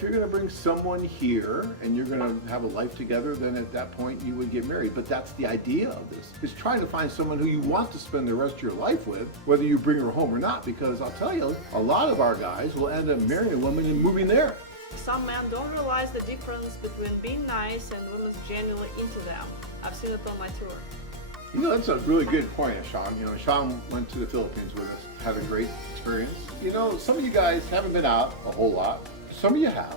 if you're going to bring someone here and you're going to have a life together, then at that point you would get married. But that's the idea of this, is trying to find someone who you want to spend the rest of your life with, whether you bring her home or not, because I'll tell you, a lot of our guys will end up marrying a woman and moving there. Some men don't realize the difference between being nice and women's genuinely into them. I've seen it on my tour. You know, that's a really good point, Sean. You know, Sean went to the Philippines with us, had a great experience. You know, some of you guys haven't been out a whole lot. Some of you have.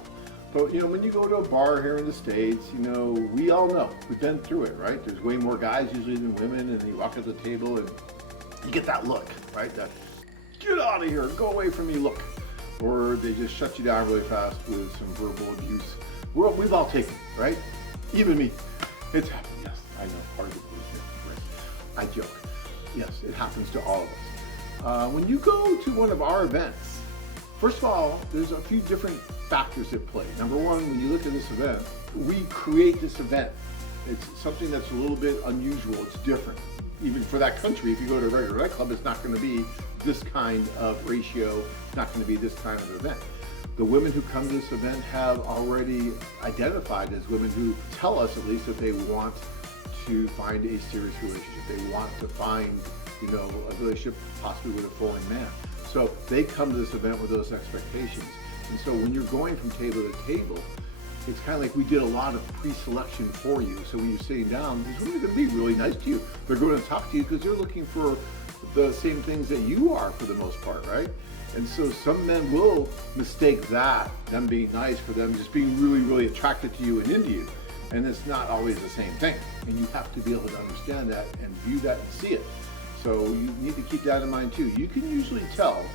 But, you know, when you go to a bar here in the States, you know, we all know. We've been through it, right? There's way more guys usually than women, and you walk at the table and you get that look, right? That, get out of here, go away from me look. Or they just shut you down really fast with some verbal abuse. We've all taken it, right? Even me. It's happened, yes. I know, part of it is right. I joke. Yes, it happens to all of us. When you go to one of our events, first of all, there's a few different factors at play. Number one, when you look at this event, we create this event. It's something that's a little bit unusual. It's different. Even for that country, if you go to a regular nightclub, it's not going to be this kind of ratio. It's not going to be this kind of event. The women who come to this event have already identified as women who tell us at least that they want to find a serious relationship. They want to find, you know, a relationship possibly with a foreign man. So they come to this event with those expectations. And so when you're going from table to table, it's kind of like we did a lot of pre-selection for you. So when you're sitting down, these women are going to be really nice to you. They're going to talk to you because they're looking for the same things that you are for the most part, right? And so some men will mistake that, them being nice, for them just being really, really attracted to you and into you. And it's not always the same thing. And you have to be able to understand that and view that and see it. So you need to keep that in mind too. You can usually tell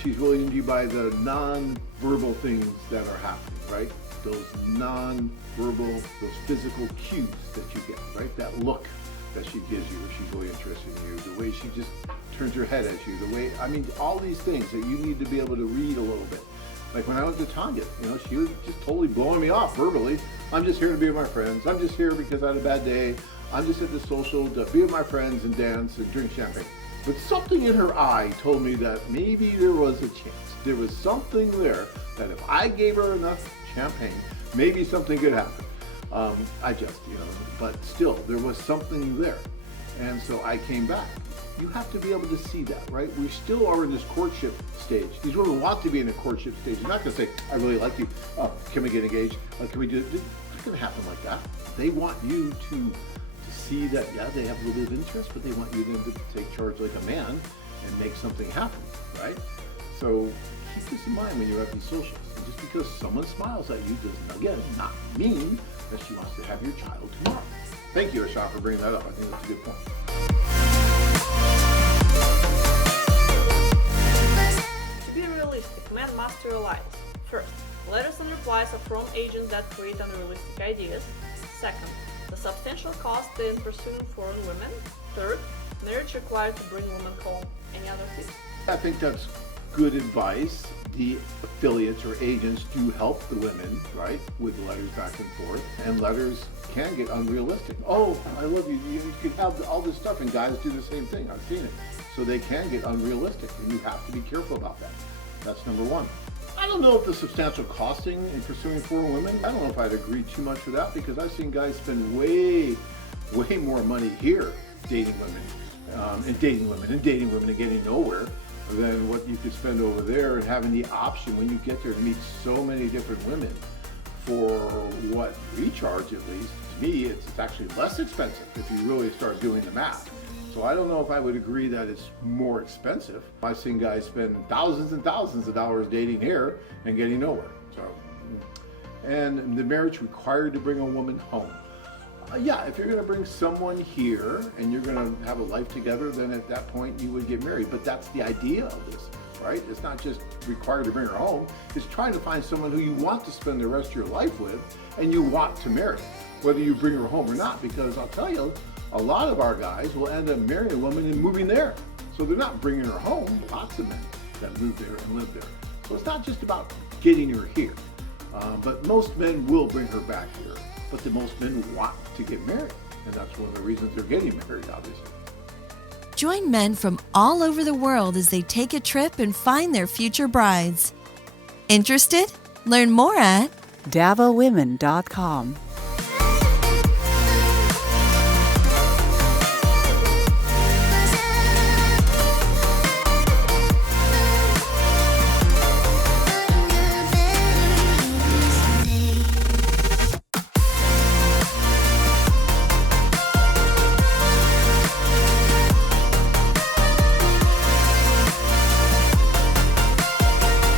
she's really into you by the non-verbal things that are happening, right? Those non-verbal, those physical cues that you get, right? That look that she gives you if she's really interested in you, the way she just turns her head at you, the way, I mean, all these things that you need to be able to read a little bit. Like when I went to Tanya, you know, she was just totally blowing me off verbally. I'm just here to be with my friends. I'm just here because I had a bad day. I'm just at the social to be with my friends and dance and drink champagne. But something in her eye told me that maybe there was a chance. There was something there that if I gave her enough champagne, maybe something could happen. I just, you know, but still, there was something there. And so I came back. You have to be able to see that, right? We still are in this courtship stage. These women want to be in a courtship stage. They're not going to say, I really like you. Can we get engaged? Can we do it? It's not going to happen like that. They want you to see that, yeah, they have a little bit of interest, but they want you then to take charge like a man and make something happen, right? So keep this in mind when you're at these socials. And just because someone smiles at you does, again, not mean that she wants to have your child tomorrow. Thank you, Ashok, for bringing that up. I think that's a good point. To be realistic, men must realize: first, letters and replies are from agents that create unrealistic ideas. Second, the substantial cost in pursuing foreign women. Third, marriage required to bring women home. Any other tips? I think that's good advice. The affiliates or agents do help the women, right, with letters back and forth. And letters can get unrealistic. Oh, I love you. You can have all this stuff, and guys do the same thing. I've seen it. So they can get unrealistic, and you have to be careful about that. That's number one. I don't know if the substantial costing in pursuing foreign women, I don't know if I'd agree too much with that, because I've seen guys spend way more money here dating women and dating women and getting nowhere than what you could spend over there, and having the option when you get there to meet so many different women for what we charge. At least to me, it's actually less expensive if you really start doing the math. So I don't know if I would agree that it's more expensive. I've seen guys spend thousands and thousands of dollars dating here and getting nowhere. So, and the marriage required to bring a woman home. Yeah, if you're going to bring someone here and you're going to have a life together, then at that point you would get married. But that's the idea of this, right? It's not just required to bring her home. It's trying to find someone who you want to spend the rest of your life with and you want to marry, whether you bring her home or not. Because I'll tell you, a lot of our guys will end up marrying a woman and moving there. So they're not bringing her home. Lots of men that move there and live there. So it's not just about getting her here. But most men will bring her back here. But the most men want to get married. And that's one of the reasons they're getting married, obviously. Join men from all over the world as they take a trip and find their future brides. Interested? Learn more at DavoWomen.com.